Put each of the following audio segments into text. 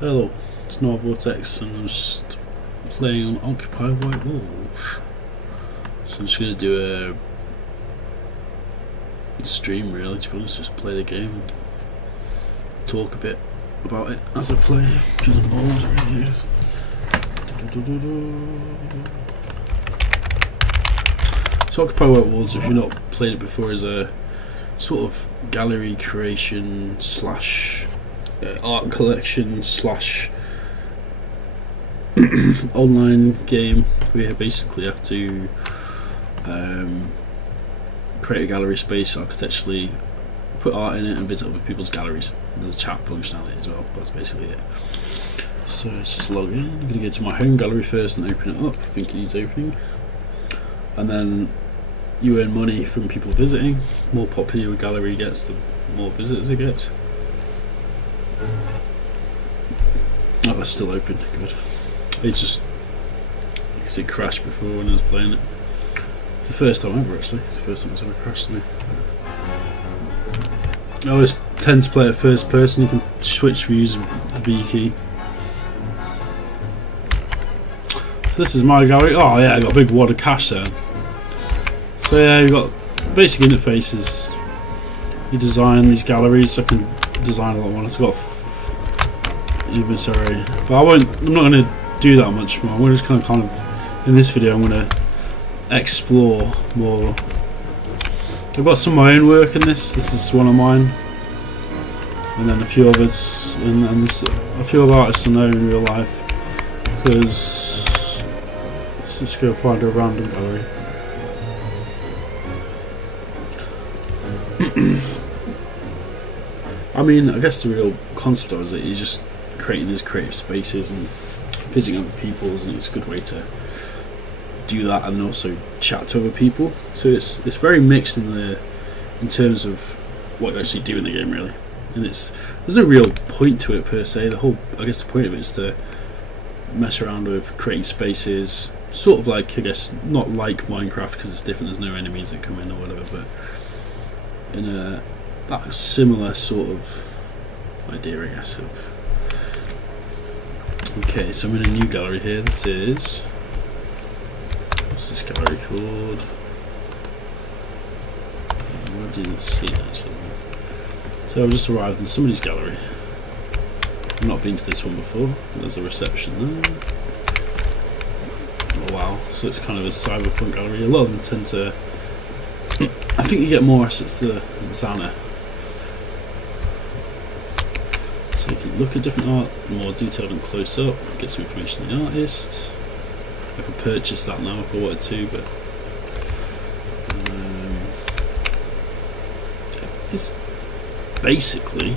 Hello, it's Noah Vortex and I'm just playing on Occupy White Walls. So I'm just going to do a stream really, to be honest, just play the game, talk a bit about it as I play, because I'm bored really. So Occupy White Walls, if you've not played it before, is a sort of gallery creation slash art collection slash online game where you basically have to create a gallery space architecturally, put art in it and visit other people's galleries. There's a chat functionality as well, but that's basically it. So let's just log in. I'm going to go to my home gallery first and open it up. I think it needs opening. And then you earn money from people visiting. The more popular a gallery gets, the more visitors it gets. Oh, it's still open. Good. It just, because it crashed before when I was playing it. For the first time ever, actually. It's the first time it's ever crashed to me. I always tend to play it first person. You can switch views with the B key. So this is my gallery. Oh yeah, I got a big wad of cash there. So yeah, you've got basic interfaces. You design these galleries. I can design a lot more. It's got inventory, but I'm not going to do that much more. We're just kind of in this video. I'm going to explore more. I've got some of my own work in this. This is one of mine, and then a few others, and a few other artists I know in real life. Because let's just go find a random gallery. I mean, I guess the real concept of it is that you're just creating these creative spaces and visiting other people's, and it's a good way to do that and also chat to other people. So it's very mixed in terms of what you actually do in the game really, and there's no real point to it per se. I guess the point of it is to mess around with creating spaces, sort of like, I guess, not like Minecraft because it's different, there's no enemies that come in or whatever, but in that similar sort of idea, I guess. Okay, so I'm in a new gallery here. This is, what's this gallery called? I didn't see it actually. So I've just arrived in somebody's gallery. I've not been to this one before. There's a reception there. Oh wow, so it's kind of a cyberpunk gallery. A lot of them tend to, I think you get more assets to Xana. So you can look at different art, more detailed and close up, get some information on the artist. I could purchase that now if I wanted to, but it's basically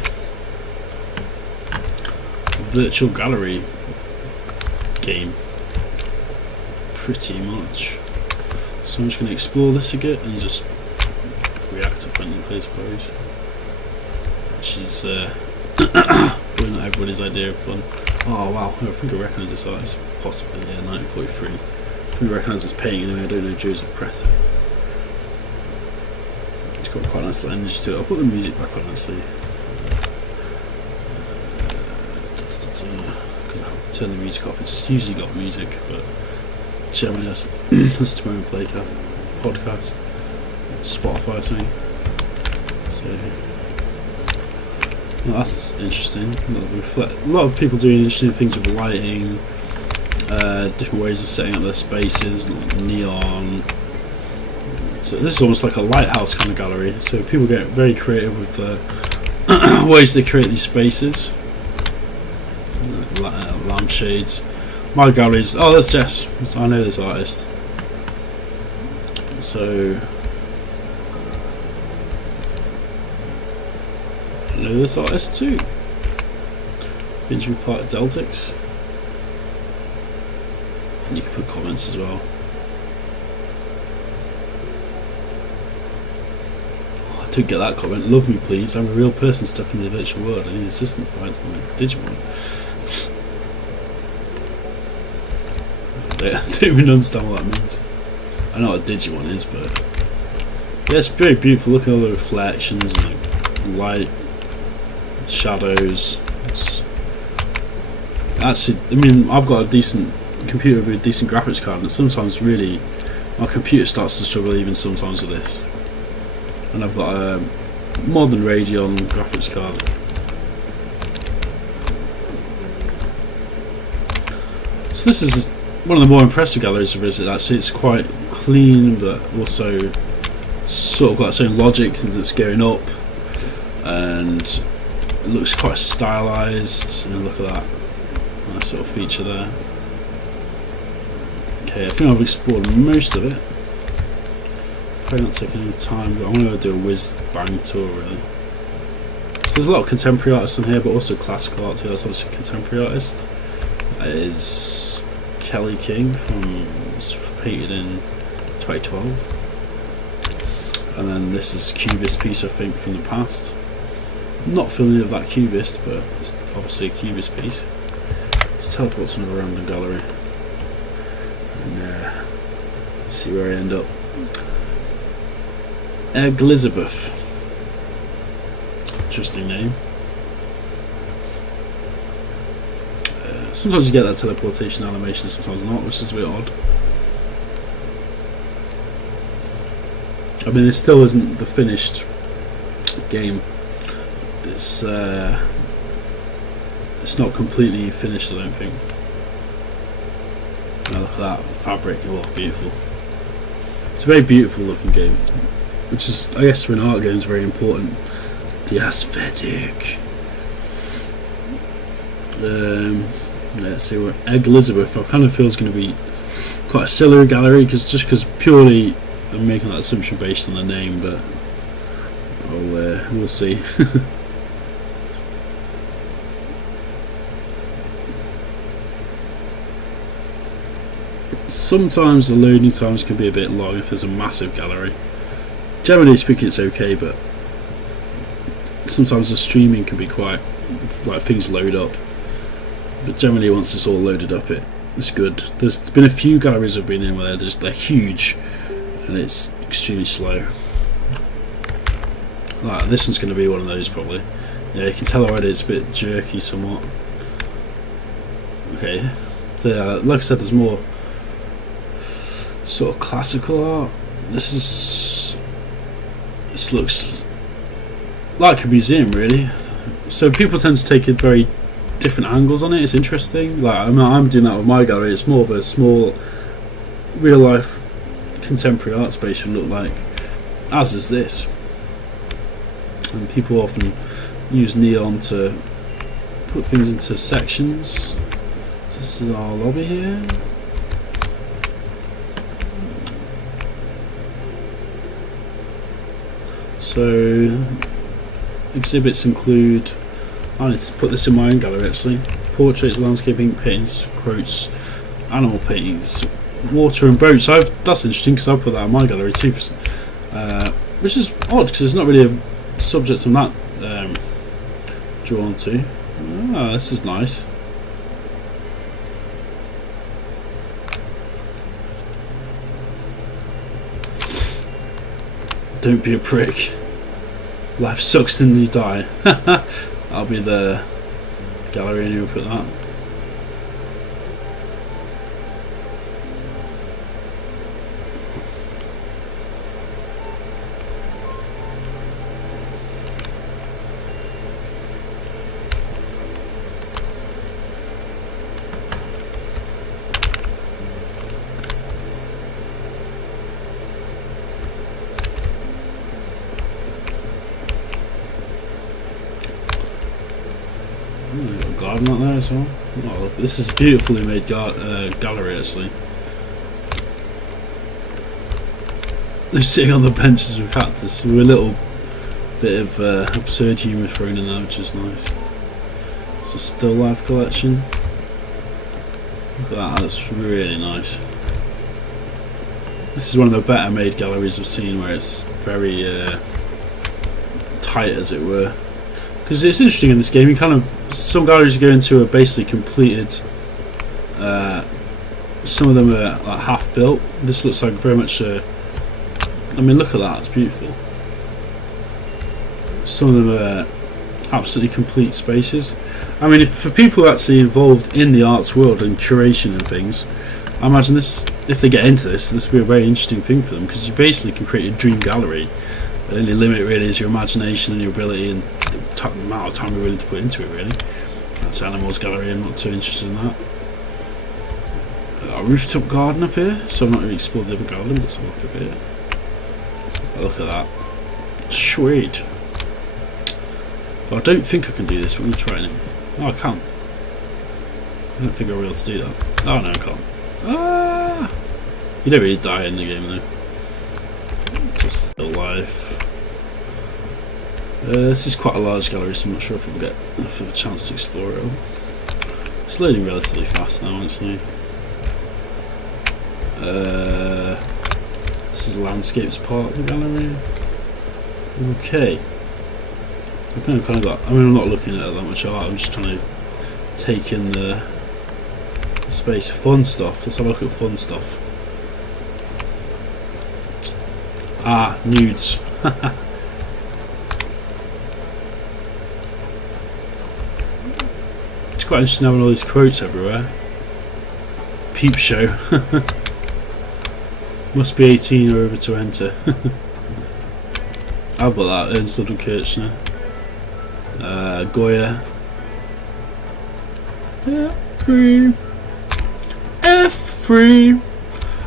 a virtual gallery game, pretty much. So I'm just going to explore this a bit and just react to friendly play, I suppose, which is probably not everybody's idea of fun. Oh wow, I think I recognise this artist, possibly, yeah, 1943. I think I recognise this painting anyway. I don't know Joseph Preta. It's got quite a nice little energy to it. I'll put the music back on actually, because I'll turn the music off. It's usually got music, but generally that's listen to my own podcast, Spotify or something. So well, that's interesting. A lot of people doing interesting things with lighting, different ways of setting up their spaces, like neon. So this is almost like a lighthouse kind of gallery. So people get very creative with the ways they create these spaces. Lampshades. My galleries. Oh, that's Jess. So I know this artist. So I know this artist too. Vinci Park Deltics. And you can put comments as well. Oh, I didn't get that comment. Love me please. I'm a real person stuck in the virtual world. I need an assistant to find my Digimon. I don't even understand what that means. I know what a Digimon is, but yeah, it's very beautiful. Look at all the reflections and the light, shadows. It's Actually, I mean, I've got a decent computer with a decent graphics card, and sometimes really my computer starts to struggle even sometimes with this. And I've got a modern Radeon graphics card. So this is one of the more impressive galleries to visit. Actually, it's quite clean, but also sort of got its own logic that's going up, and it looks quite stylized. And look at that nice sort of feature there. Okay, I think I've explored most of it. Probably not taking any time, but I'm going to do a whiz bang tour really. So there's a lot of contemporary artists on here, but also classical art too. That's obviously a contemporary artist. That is Kelly King painted in 2012. And then this is Cubist piece, I think, from the past. I'm not familiar with that Cubist, but it's obviously a Cubist piece. Let's teleport to another random gallery and see where I end up. Elizabeth. Interesting name. Sometimes you get that teleportation animation, sometimes not, which is a bit odd. I mean, it still isn't the finished game. It's not completely finished, I don't think. Now look at that fabric, oh, beautiful. It's a very beautiful looking game, which is, I guess, for an art game is very important. The aesthetic. Let's see what Elizabeth. I kind of feel is going to be quite a silly gallery, because purely I'm making that assumption based on the name, but we'll see. Sometimes the loading times can be a bit long if there's a massive gallery. Generally speaking, it's okay, but sometimes the streaming can be quite, like, things load up. But generally, once it's all loaded up, it's good. There's been a few galleries I've been in where they're huge, and it's extremely slow. Like, this one's going to be one of those probably. Yeah, you can tell already it's a bit jerky somewhat. Okay, so like I said, there's more sort of classical art. This looks like a museum really. So people tend to take it very different angles on it. It's interesting. Like I'm doing that with my gallery. It's more of a small, real life, contemporary art space would look like, as is this. And people often use neon to put things into sections. This is our lobby here. So exhibits include, I need to put this in my own gallery actually, portraits, landscaping, paintings, quotes, animal paintings, water and boats. That's interesting because I put that in my gallery too, which is odd because it's not really a subject I'm that drawn to. Ah, this is nice. Don't be a prick. Life sucks then you die. I'll be the gallery who will put that. Garden out there as well. Oh, look, this is a beautifully made gallery actually. They're sitting on the benches with cactus with a little bit of absurd humour thrown in there, which is nice. It's a still life collection. Look at that, that's really nice. This is one of the better made galleries I've seen, where it's very tight, as it were. Because it's interesting in this game, you kind of, some galleries you go into are basically completed. Some of them are like half built. This looks like very much I mean, look at that, it's beautiful. Some of them are absolutely complete spaces. I mean, for people actually involved in the arts world and curation and things, I imagine this, if they get into this will be a very interesting thing for them, because you basically can create a dream gallery. The only limit really is your imagination and your ability and the amount of time you're willing to put into it, really. That's Animals Gallery, I'm not too interested in that. A rooftop garden up here, so I'm not really explored the other garden, but let's have a look up here. Look at that. Sweet. Well, I don't think I can do this, but I'm going to try it. Oh, I can. I don't think I'll be able to do that. Oh no, I can't. Ah! You don't really die in the game though. Just still life. This is quite a large gallery, so I'm not sure if we'll get enough of a chance to explore it all. It's loading relatively fast now, honestly. This is the landscapes part of the gallery. Okay. So I've kind of got. I mean, I'm not looking at it that much art. I'm just trying to take in the space. Fun stuff. Let's have a look at fun stuff. Ah, nudes. It's quite interesting having all these quotes everywhere. Peep show. Must be 18 or over to enter. I've got that. Ernst Ludwig Kirchner. Goya. F3. F3.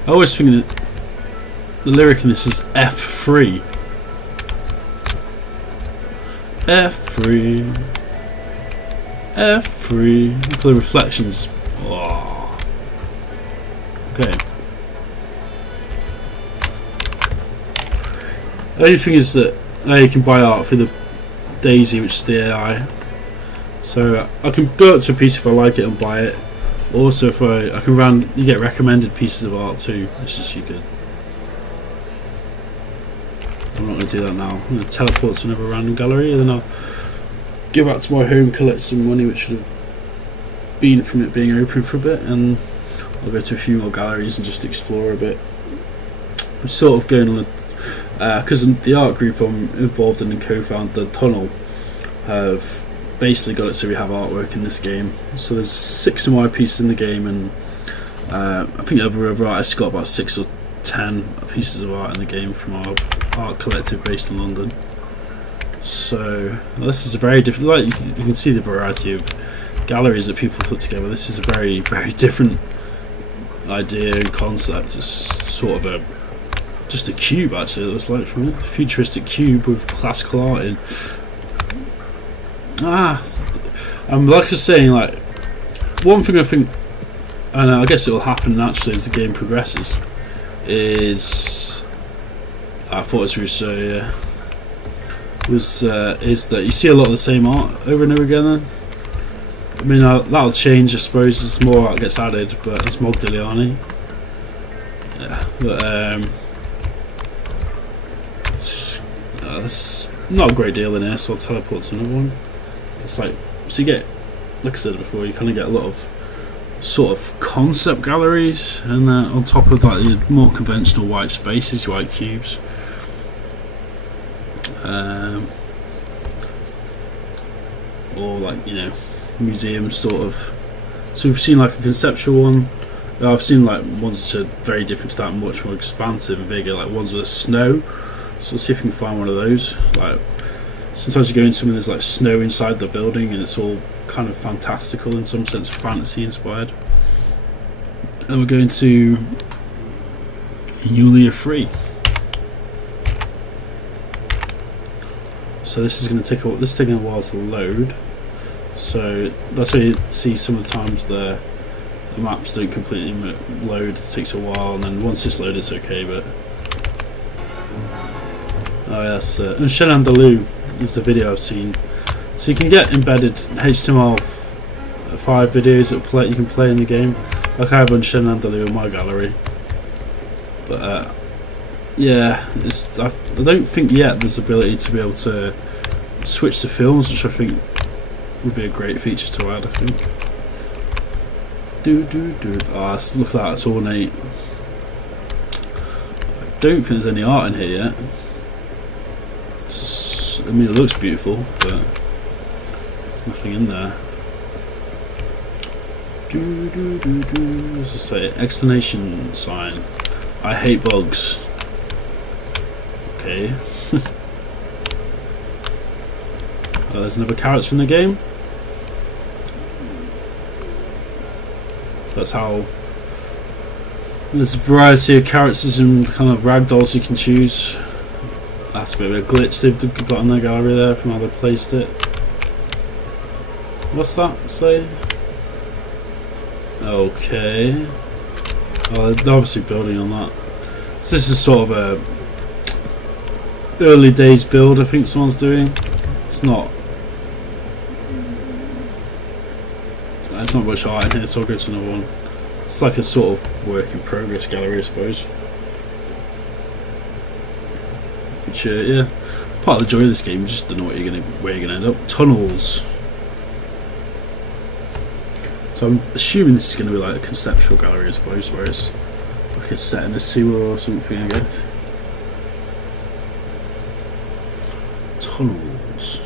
I always think that the lyric in this is F3. F3. F3. Look at the reflections. Oh. Okay. The only thing is that you can buy art through the Daisy, which is the AI. So I can go up to a piece if I like it and buy it. Also, if I can you get recommended pieces of art too, which is good. I'm not going to do that now. I'm going to teleport to another random gallery, and then I'll go back to my home, collect some money which should have been from it being open for a bit, and I'll go to a few more galleries and just explore a bit. I'm sort of going on a because the art group I'm involved in and co-founded, the Tunnel, have basically got it so we have artwork in this game. So there's 6 of my pieces in the game, and I think other artists got about 6 or 10 pieces of art in the game from our art collective based in London. So this is a very different, like you can see the variety of galleries that people put together. This is a very, very different idea and concept. It's sort of just a cube, actually. It looks like from a futuristic cube with classical art in. Like I was saying, like one thing I think, and I guess it will happen naturally as the game progresses, is I thought it was Rousseau, yeah. Is that you see a lot of the same art over and over again. Then I mean that'll change, I suppose, as more art gets added. But it's Modigliani. Yeah, but there's not a great deal in here, so I'll teleport to another one. It's like, so you get, like I said before, you kind of get a lot of sort of concept galleries, and on top of that, your more conventional white spaces, white cubes. Or like, you know, museum sort of. So we've seen like a conceptual one. I've seen like ones that are very different to that, much more expansive and bigger, like ones with snow. So let's see if we can find one of those. Like sometimes you go in somewhere, there's like snow inside the building, and it's all kind of fantastical in some sense, fantasy inspired. And we're going to Yulia 3. So this is going to take this is taking a while to load. So that's why you see some of the times the maps don't completely load. It takes a while, and then once it's loaded, it's okay. But oh yes, Chien Andalou is the video I've seen. So you can get embedded HTML5 videos that you can play in the game. Like I have on Chien Andalou in my gallery. But yeah, I don't think yet there's ability to be able to switch to films, which I think would be a great feature to add. I think. Look at that, it's ornate. I don't think there's any art in here yet. I mean, it looks beautiful, but Nothing in there. What's it say? Explanation sign. I hate bugs. Okay. There's another carrots from the game. That's how. There's a variety of characters and kind of ragdolls you can choose. That's a bit of a glitch they've got in their gallery there from how they placed it. What's that say? Okay. Oh, they're obviously building on that. So this is sort of a early days build I think someone's doing. It's not. There's not much art in here, so I'll go to another one. It's like a sort of work in progress gallery, I suppose. Which, yeah, part of the joy of this game. You just don't know where you're gonna end up. Tunnels. So I'm assuming this is going to be like a conceptual gallery, I suppose, where it's like it's set in a sewer or something, I guess. Tunnels.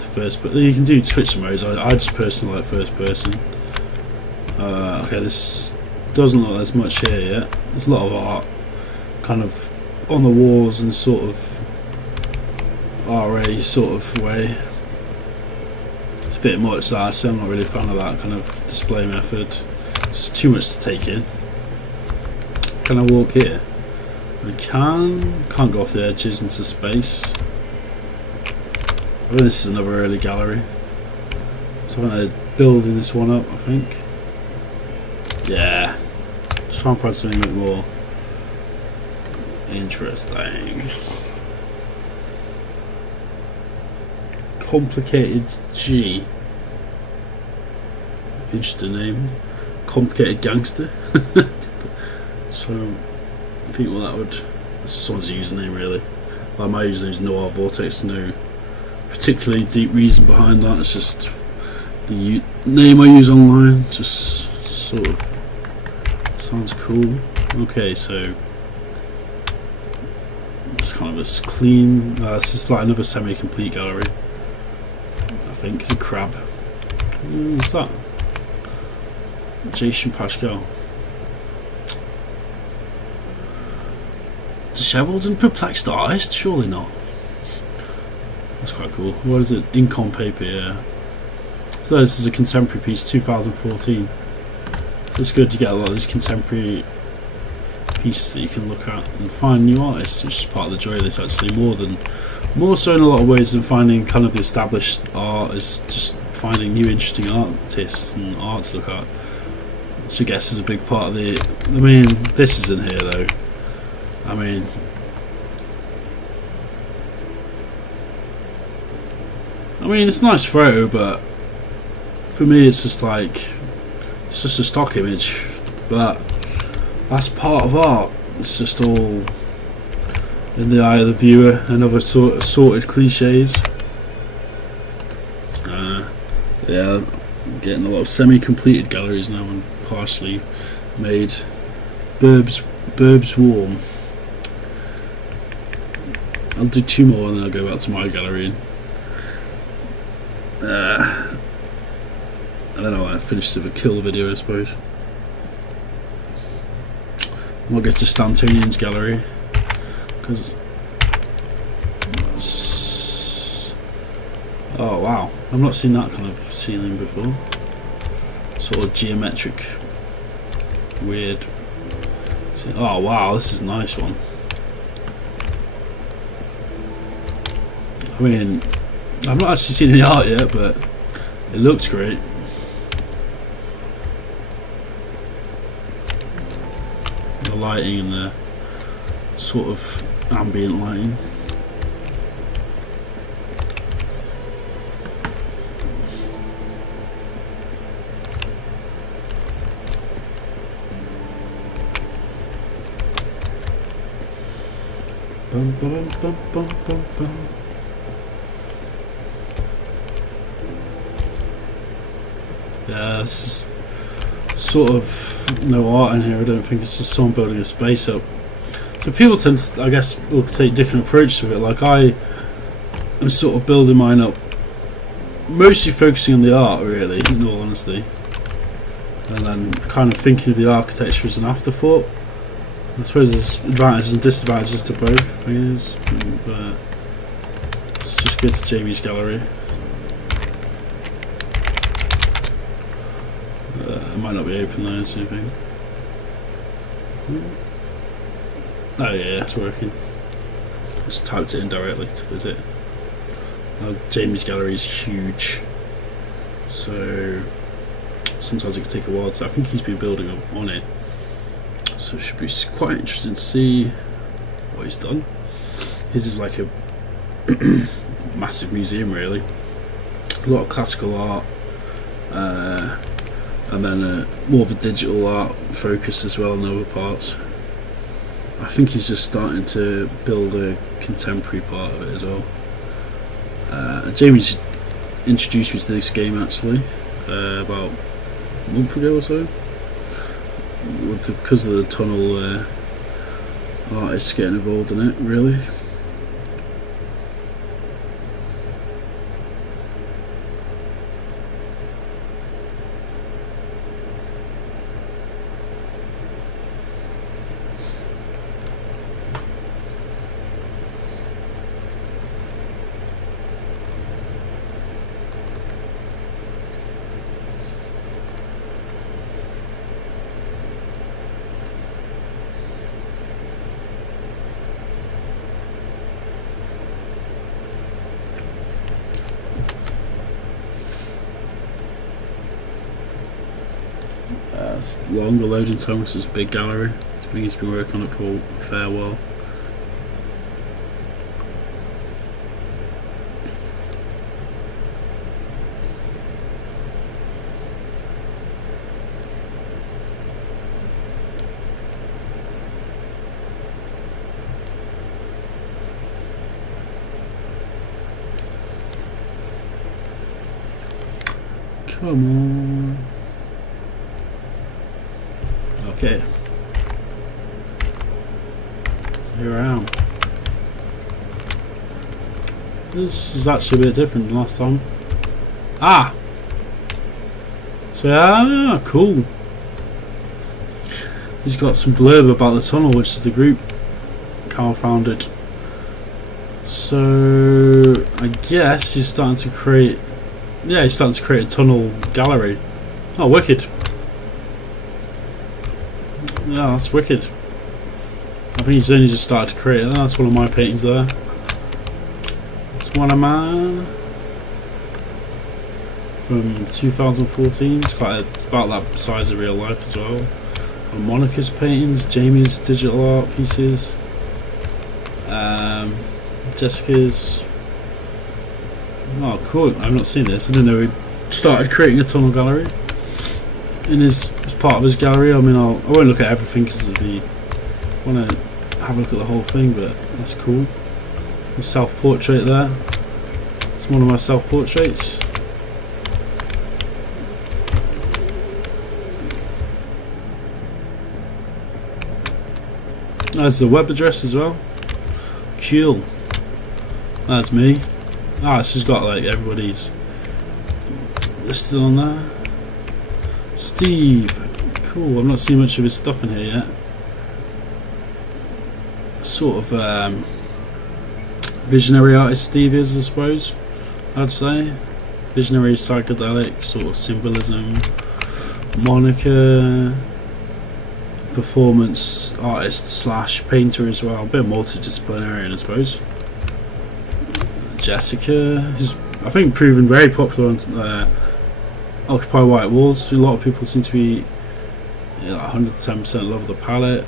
First, but you can do switch modes. I just personally like first person. Okay, this doesn't look like there's much here yet. There's a lot of art, kind of on the walls and sort of RA sort of way. It's a bit much that, so I'm not really a fan of that kind of display method. It's too much to take in. Can I walk here? I can't go off the edges into space. I think this is another early gallery. So I'm going to build in this one up, I think. Yeah. Just try and find something a bit more interesting. Complicated G. Interesting name. Complicated Gangster. So I think what that would. This is someone's username really. Like my username is Noir Vortex. No particularly deep reason behind that. It's just the name I use online. Just sort of sounds cool. Okay, so it's kind of a clean. This is like another semi-complete gallery. I think it's a crab. What's that? Jason Pascal. Dishevelled and perplexed artist? Surely not. That's quite cool. What is it? Ink on paper, yeah. So this is a contemporary piece, 2014. So it's good to get a lot of these contemporary pieces that you can look at and find new artists, which is part of the joy of this actually, more so in a lot of ways than finding kind of the established art, is just finding new interesting artists and art to look at, which I guess is a big part of the. I mean, this isn't here though. I mean, it's a nice photo, but for me it's just like, it's just a stock image, but that's part of art. It's just all in the eye of the viewer and other sorted cliches. Yeah, I'm getting a lot of semi-completed galleries now and partially made. Burbs Warm. I'll do 2 more and then I'll go back to my gallery. And then I'll finish the kill the video, I suppose. We'll get to Stantonian's gallery because. Oh wow, I've not seen that kind of ceiling before. Sort of geometric, weird. Oh wow, this is a nice one. I mean, I've not actually seen any art yet, but it looks great. The lighting and the sort of ambient lighting. Bum, bum, bum, bum, bum, bum. Yeah, this is sort of no art in here. I don't think it's just someone building a space up. So people tend to, I guess, will take different approaches to it. Like I am sort of building mine up, mostly focusing on the art, really, in all honesty, and then kind of thinking of the architecture as an afterthought. I suppose there's advantages and disadvantages to both things, but let's just go to Jamie's gallery. It might not be open though, so I think. Oh yeah, it's working. Just typed it in directly to visit. Jamie's gallery is huge, so sometimes it can take a while. So I think he's been building up on it, so it should be quite interesting to see what he's done. His is like a massive museum, really. A lot of classical art, and then more of a digital art focus as well in other parts. I think he's just starting to build a contemporary part of it as well. Jamie's introduced me to this game actually about a month ago or so, because of the tunnel artists getting involved in it, really. It's long, the loading time, because it's a big gallery. He's been working on it for a fair while. Come on. Okay. So here I am. This is actually a bit different than last time. Ah! So, cool. He's got some blurb about the tunnel, which is the group Carl founded. So, I guess he's starting to create... Yeah, he's starting to create a tunnel gallery. Oh, wicked. Yeah, that's wicked. I think he's only just started to create it. That's one of my paintings there. It's one of mine from 2014. It's about that size of real life as well. And Monica's paintings, Jamie's digital art pieces, Jessica's. Oh, cool! I've not seen this. I didn't know he started creating a tunnel gallery in as part of his gallery. I mean, I won't look at everything because I want to have a look at the whole thing, but that's cool. A self-portrait there. It's one of my self-portraits. There's the web address as well. Cool. That's me. It's just got like everybody's listed on there. Steve. Cool. I've not seen much of his stuff in here yet. Sort of visionary artist Steve is, I suppose, I'd say. Visionary, psychedelic, sort of symbolism. Monica, performance artist slash painter as well. A bit multidisciplinary, I suppose. Jessica, who's I think proven very popular on Occupy White Walls. A lot of people seem to be 110% love the palette.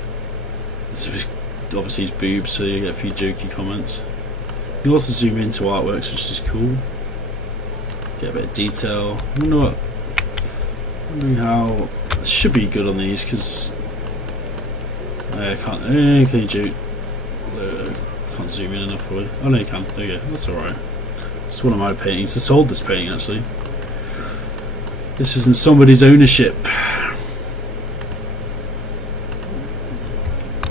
Obviously his boobs, so you get a few jokey comments. You can also zoom into artworks, which is cool. Get a bit of detail. I wondering how it should be good on these, because I can't. Can you joke? Can't zoom in enough for it. Oh no, you can. There you go. That's alright. It's one of my paintings. I sold this painting actually. This is in somebody's ownership.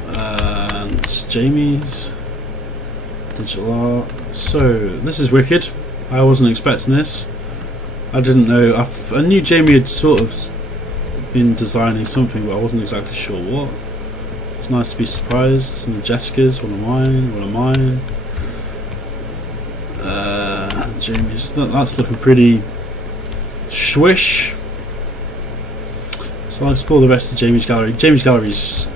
And Jamie's digital art. So this is wicked. I wasn't expecting this. I didn't know. I knew Jamie had sort of been designing something, but I wasn't exactly sure what. It's nice to be surprised. Some of Jessica's, one of mine. Jamie's. That's looking pretty swish. So I'll explore the rest of Jamie's gallery. Jamie's gallery's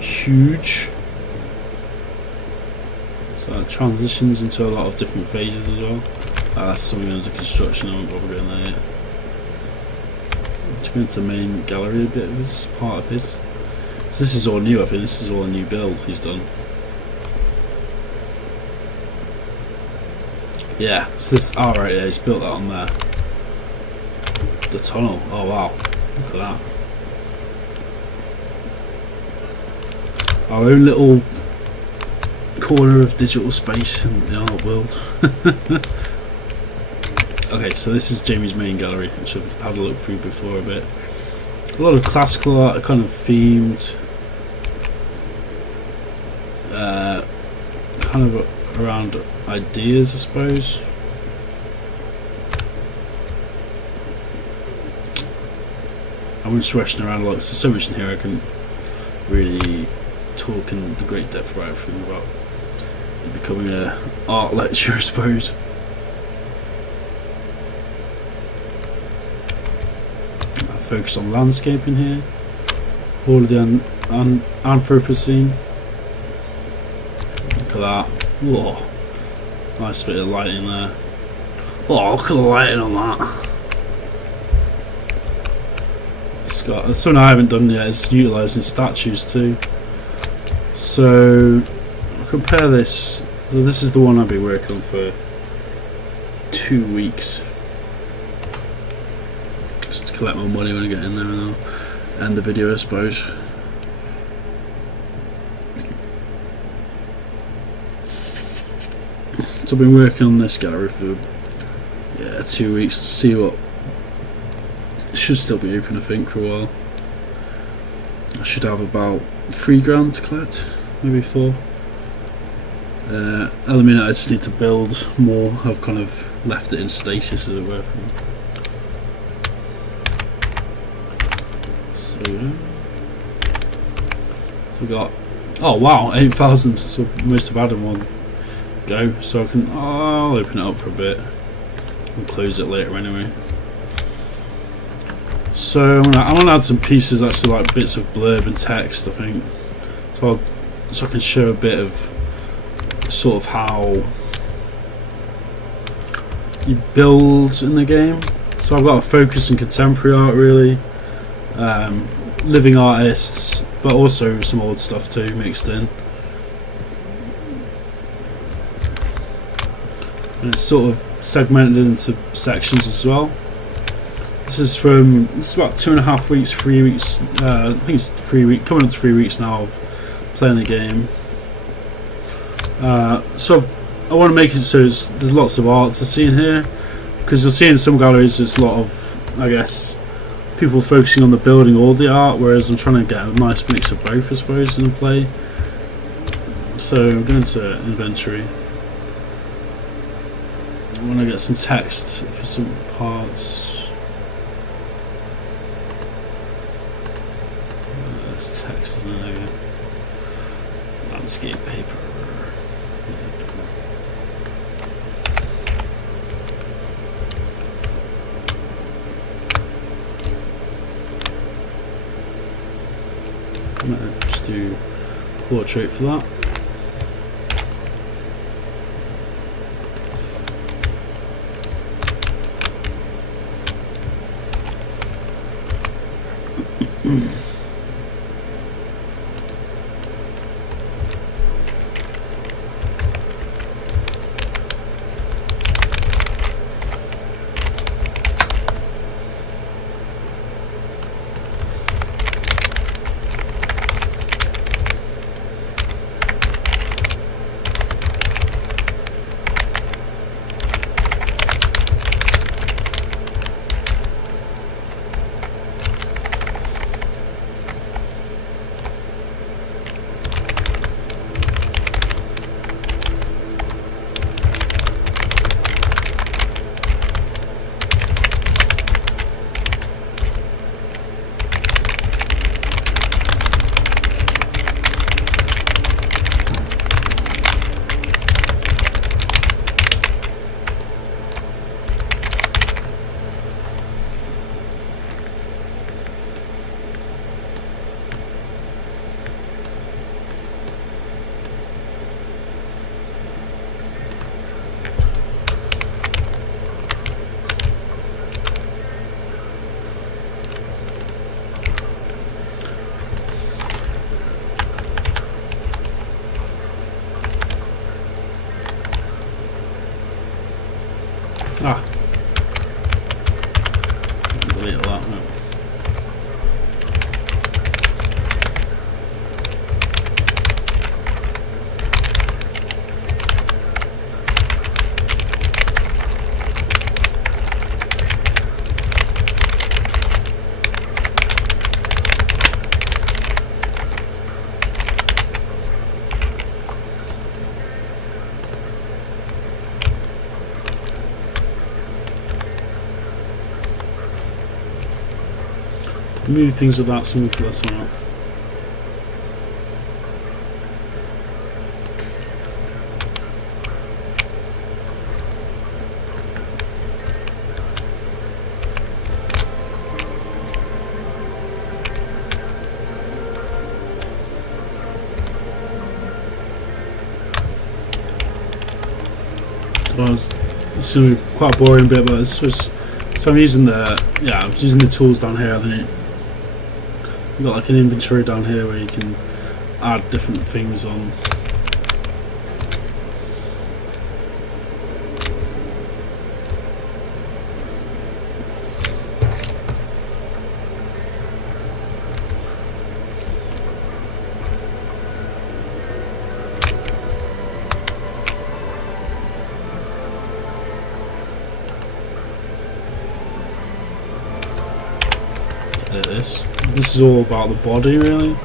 huge. So that transitions into a lot of different phases as well. That's something under construction. I won't bother going there yet. To go into the main gallery a bit was part of his. So this is all new. I think this is all a new build he's done. Yeah. So this. Oh right, yeah. He's built that on there. The tunnel. Oh wow. Look at that. Our own little corner of digital space in the art world. Okay, so this is Jamie's main gallery, which I've had a look through before a bit. A lot of classical art, kind of themed, kind of around ideas, I suppose. I'm just rushing around a lot. There's so much in here I can really talk in the great depth right through about becoming an art lecturer, I suppose. I focus on landscaping here. All of the Anthropocene. Look at that. Whoa. Nice bit of lighting there. Oh, look at the lighting on that. Something I haven't done yet is utilising statues too. So I'll compare this. This is the one I've been working on for 2 weeks. Just to collect my money when I get in there, and I'll end the video, I suppose. So I've been working on this gallery for 2 weeks to see what. It should still be open, I think, for a while. I should have about £3 to collect, maybe 4. At the minute, I just need to build more. I've kind of left it in stasis, as it were. So we got. Oh wow, 8,000. So most have had in one go. So I can. I'll open it up for a bit and close it later anyway. So I'm gonna add some pieces, actually, like bits of blurb and text, I think, so I can show a bit of sort of how you build in the game. So I've got a focus on contemporary art, really, living artists, but also some old stuff too mixed in. And it's sort of segmented into sections as well. This is about 2.5 weeks, 3 weeks. I think it's 3 weeks, coming up to 3 weeks now of playing the game. So I want to make it so there's lots of art to see in here, because you'll see in some galleries there's a lot of, I guess, people focusing on the building or the art, whereas I'm trying to get a nice mix of both, I suppose, in the play. So I'm going to inventory. I want to get some text for some parts. Text, isn't it? There we go. Landscape paper. Just do portrait for that. Ah. Delete all that. No. Move things with that, so we can put this one up. Well, this is quite a boring bit, but this was so I'm using the tools down here. Then you've got like an inventory down here where you can add different things on. This is all about the body, really.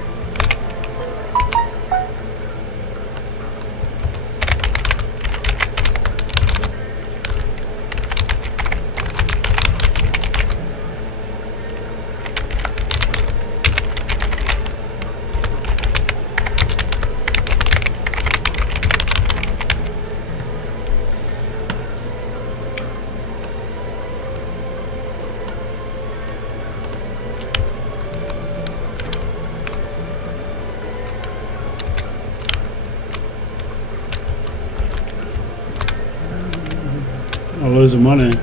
Oh, loads of money.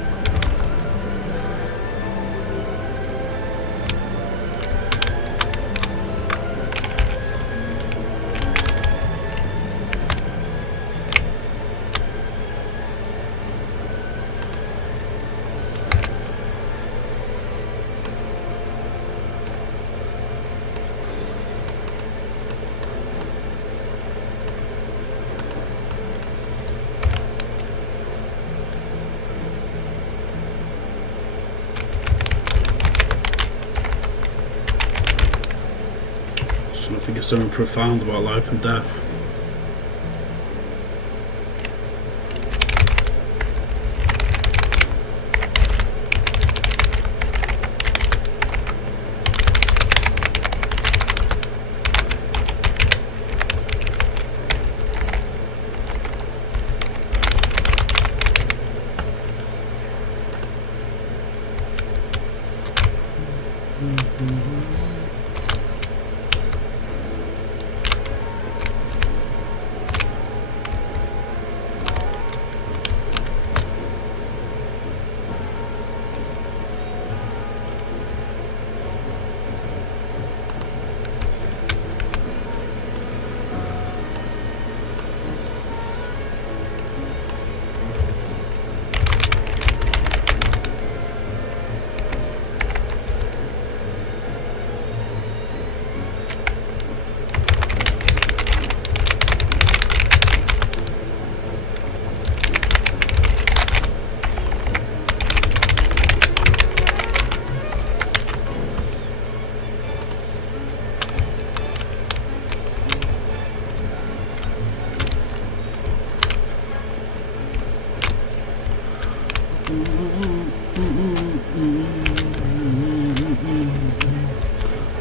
I think it's something profound about life and death.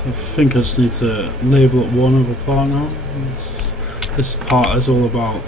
I think I just need to label it one other part now. This part is all about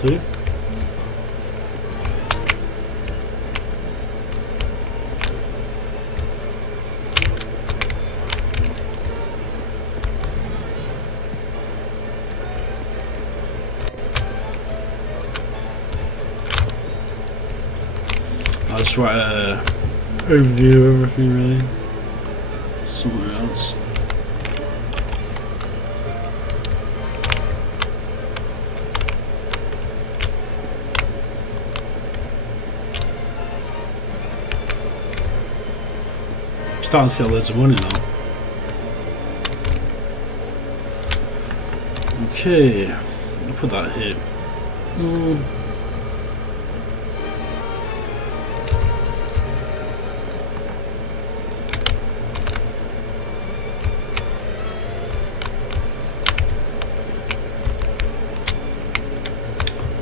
through. I'll just write a overview of everything really. Somewhere else. Starting to get loads of money now. Okay, I'll put that here.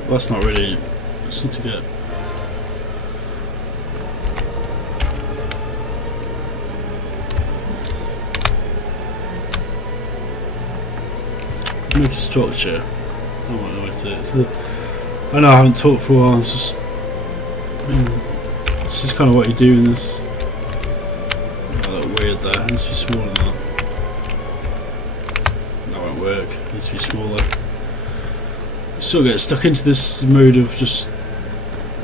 Well, that's not really. I just need to get. Make a structure. I don't know what to do. So, I know I haven't talked for a while. It's just, this is kind of what you do in this. That look weird there. It needs to be smaller than that. That won't work. It needs to be smaller. You sort of get stuck into this mode of just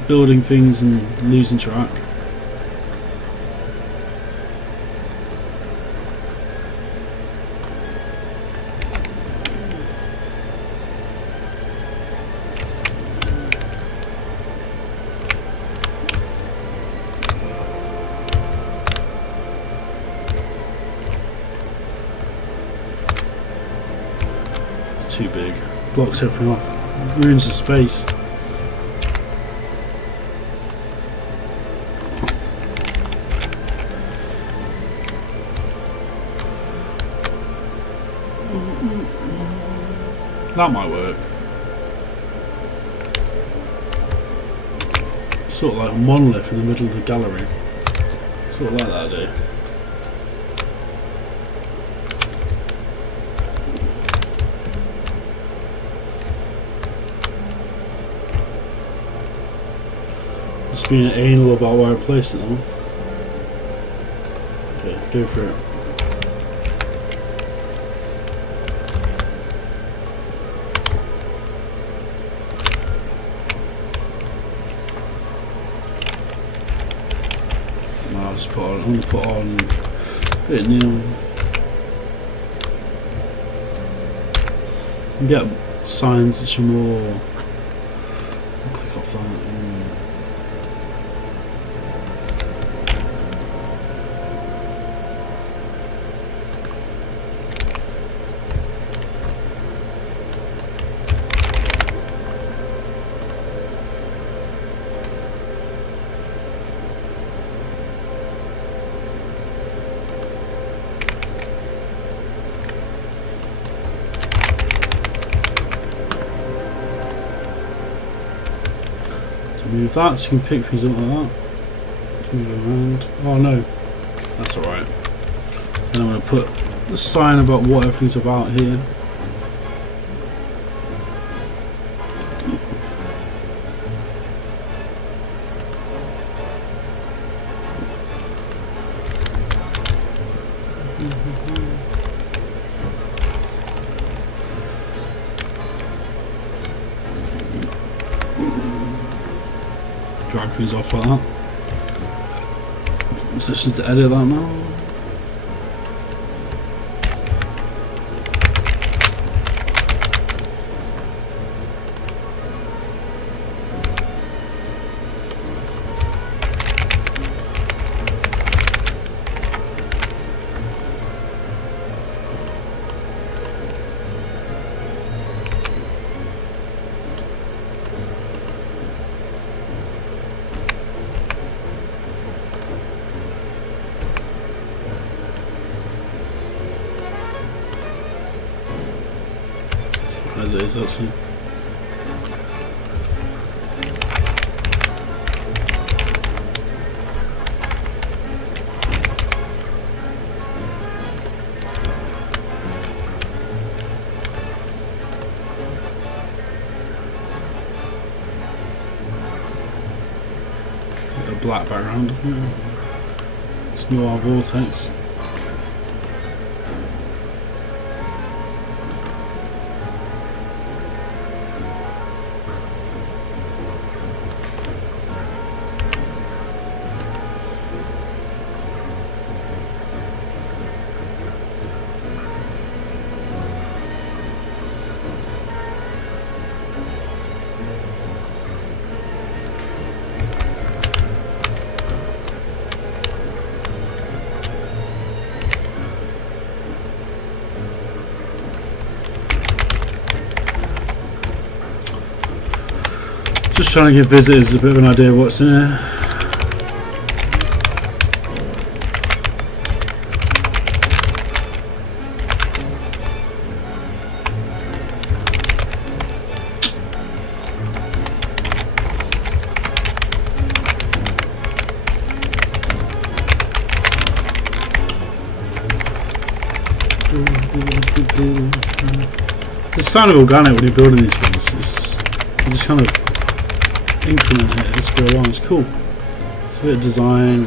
building things and losing track. Too big. Blocks everything off. Ruins the space. That might work. Sort of like a monolith in the middle of the gallery. Sort of like that idea. Just being anal about where I place it though. Okay, go for it. I'm going to put on a bit of neon. And get signs which are more. Click off that. Move that so you can pick things up like that. Just move it around. Oh no, that's alright. And I'm going to put the sign about what everything's about here. Drag things off like that. So just need to edit that now. As it is actually. black background. It's Noir Vortex. Just trying to give visitors a bit of an idea of what's in here. It's kind of organic when you're building these things. You just kind of increment it as we go along. It's cool. It's a bit of design.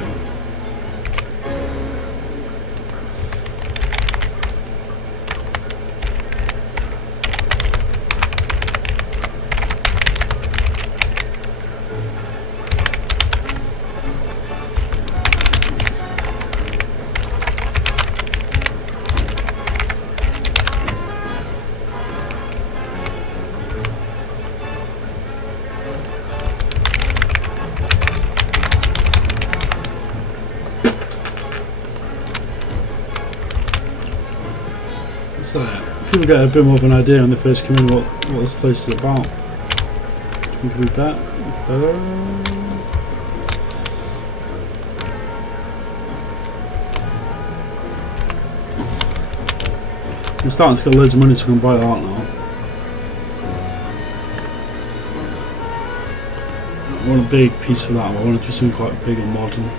So people get a bit more of an idea when they first come in what this place is about. Do you think it'll be better? I'm starting to get loads of money to go and buy art now. I want a big piece for that. I want it to be something quite big and modern.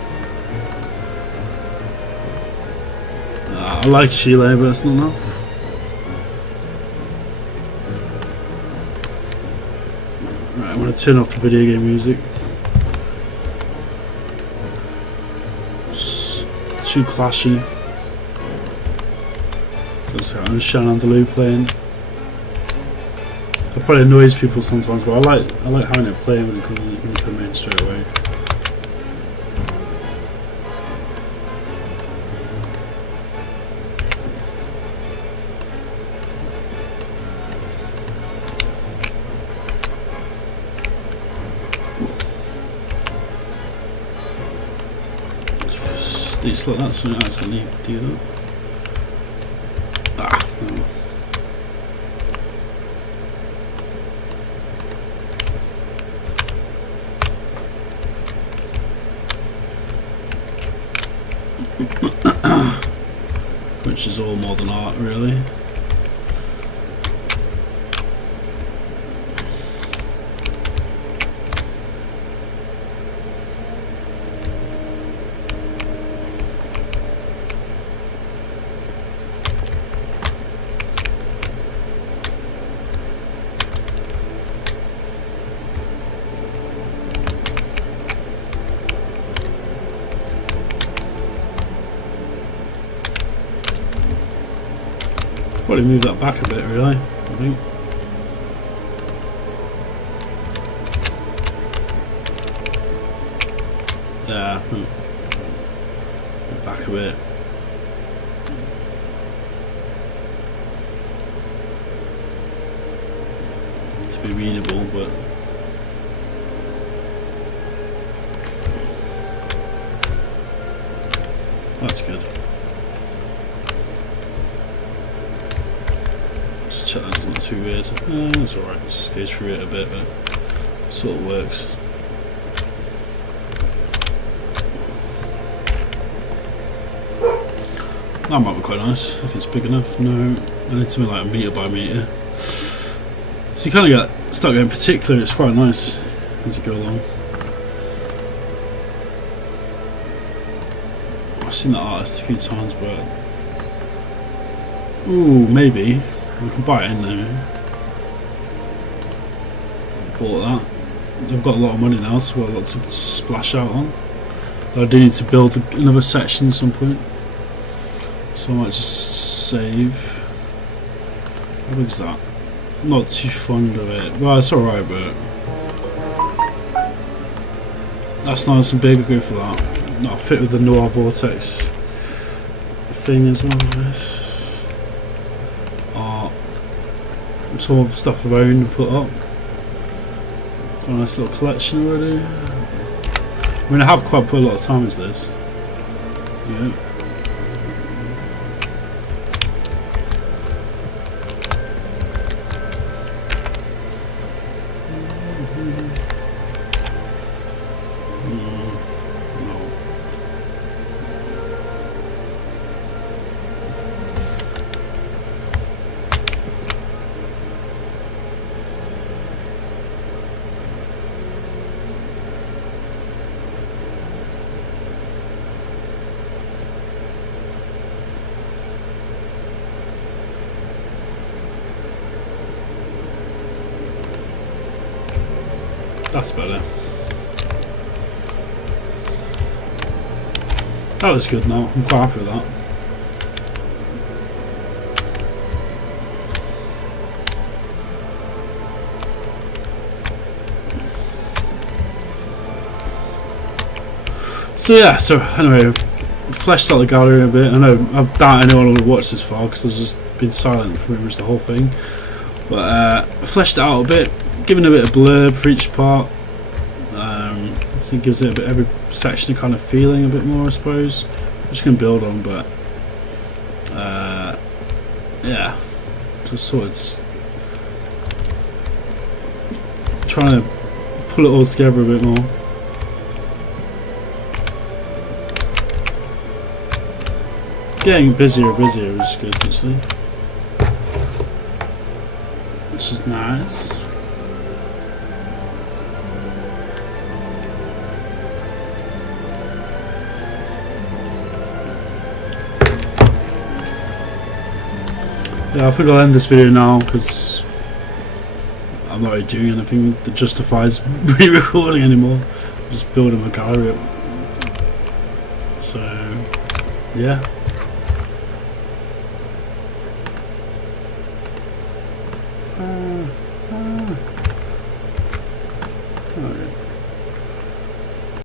I like Chile, but it's not enough. Right, I'm going to turn off the video game music. It's too clashy. I'm Shannon Deleu playing. That probably annoys people sometimes, but I like having it playing when you come in straight away. It's like that, so I accidentally do that. No. Which is all modern art, really. Probably move that back a bit, really, I think. Yeah, I think move back a bit. To be readable, but that's good. Check that's not too weird. It's alright, let's just go through it a bit, but it sort of works. That might be quite nice if it's big enough. No, I need something like a metre by metre. So you kind of start getting particular. It's quite nice as you go along. I've seen that artist a few times, but ooh, maybe. We can buy it in there. Bought that. They've got a lot of money now, so we've got lots to splash out on. I do need to build another section at some point, so I might just save. How big is that? I'm not too fond of it. Well, it's alright, but that's nice and big. I'll go for that. That'll fit with the Noir Vortex thing as well. This art, some of the stuff I've owned and put up. Got a nice little collection already. I mean, I have quite put a lot of time into this. Yeah. That's better. That looks good now. I'm quite happy with that. So yeah, so anyway, fleshed out the gallery a bit. I know I doubt anyone will watch this far because I've just been silent for pretty much the whole thing. But fleshed it out a bit, giving a bit of blurb for each part. So it gives it a bit, every section a kind of feeling a bit more, I suppose. I'm just going to build on, but yeah, just sort of trying to pull it all together a bit more. Getting busier and busier is good, actually, which is nice. Yeah, I think I'll end this video now because I'm not really doing anything that justifies re-recording anymore. I'm just building my gallery up. So, yeah. Okay.